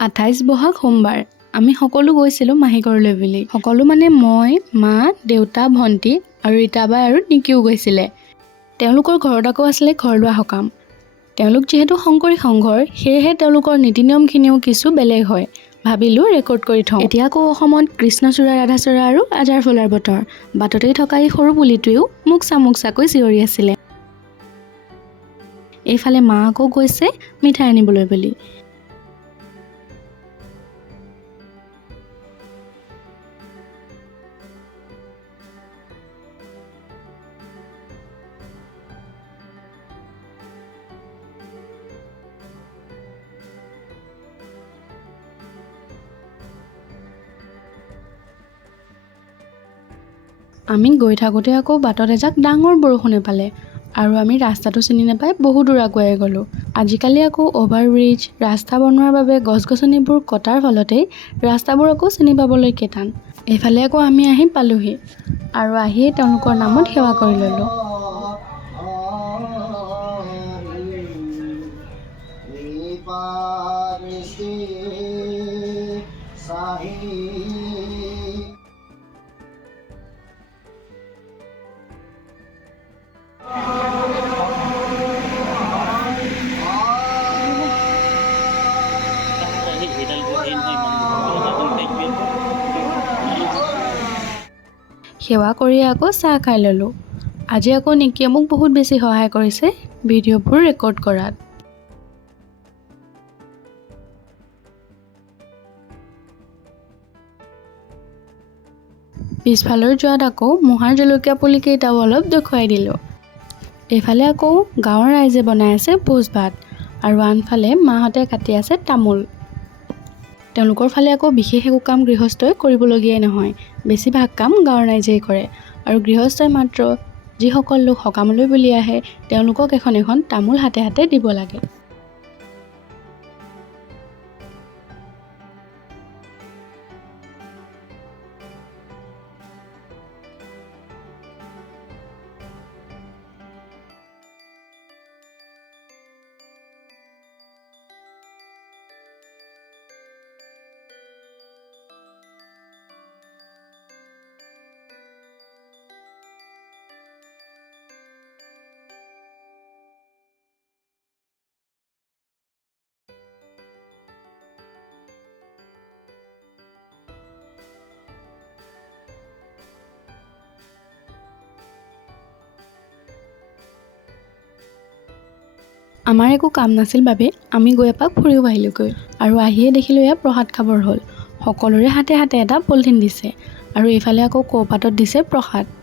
28 বহাগ সোমবাৰ আমি সকলো গৈছিলোঁ মাহী ঘৰলৈ বুলি। সকলো মানে মই, মা, দেউতা, ভণ্টি আৰু ৰীতাবাই আৰু নিকিও গৈছিলে। তেওঁলোকৰ ঘৰত আকৌ আছিলে ঘৰ লোৱা সকাম। তেওঁলোক যিহেতু শংকৰী সংঘৰ, সেয়েহে তেওঁলোকৰ নীতি নিয়মখিনিও কিছু বেলেগ হয়। ভাবিলোঁ ৰেকৰ্ড কৰি থওঁ। এতিয়া আকৌ অসমত কৃষ্ণচূড়া, ৰাধাচূড়া আৰু আজাৰ ফুলাৰ বতৰ। বাটতেই থকা এই সৰু পুলিটোৱেও মুকচাকৈ চিঞৰি আছিলে। এইফালে মা আকৌ গৈছে মিঠাই আনিবলৈ বুলি। আমি গৈ থাকোঁতে আকৌ বাটত এজাক ডাঙৰ বৰষুণে পালে আৰু আমি ৰাস্তাটো চিনি নাপাই বহু দূৰ আগুৱাই গ'লোঁ। আজিকালি আকৌ অভাৰব্ৰিজ, ৰাস্তা বনোৱাৰ বাবে গছ-গছনিবোৰ কটাৰ ফলতেই ৰাস্তাবোৰ আকৌ চিনি পাবলৈকে টান। এইফালে আকৌ আমি আহি পালোহি আৰু আহিয়েই তেওঁলোকৰ নামত সেৱা কৰি ল'লোঁ। সেৱা কৰি আকৌ চাহ খাই ল'লোঁ। আজি আকৌ নিকিয়ে মোক বহুত বেছি সহায় কৰিছে ভিডিঅ'বোৰ ৰেকৰ্ড কৰাত। পিছফালৰ যোৱাত আকৌ মোহাৰ জলকীয়া পুলিকেইটাও অলপ দেখুৱাই দিলোঁ। এইফালে আকৌ গাঁৱৰ ৰাইজে বনাই আছে ভোজ ভাত আৰু আনফালে মাহঁতে কাটি আছে তামোল। তেওঁলোকৰ ফালে আকৌ বিশেষ একো কাম গৃহস্থই কৰিবলগীয়াই নহয়, বেছিভাগ কাম গাঁৱৰ ৰাইজেই কৰে আৰু গৃহস্থই মাত্ৰ যিসকল লোক সকামলৈ বুলি আহে তেওঁলোকক এখন এখন তামোল হাতে হাতে দিব লাগে। আমাৰ একো কাম নাছিল বাবে আমি গৈ এপাক ফুৰিও আহিলোঁগৈ আৰু আহিয়ে দেখিলোঁ এয়া প্ৰসাদ খাবৰ হ'ল। সকলোৰে হাতে হাতে এটা পলিথিন দিছে আৰু এইফালে আকৌ কৌপাতত দিছে প্ৰসাদ।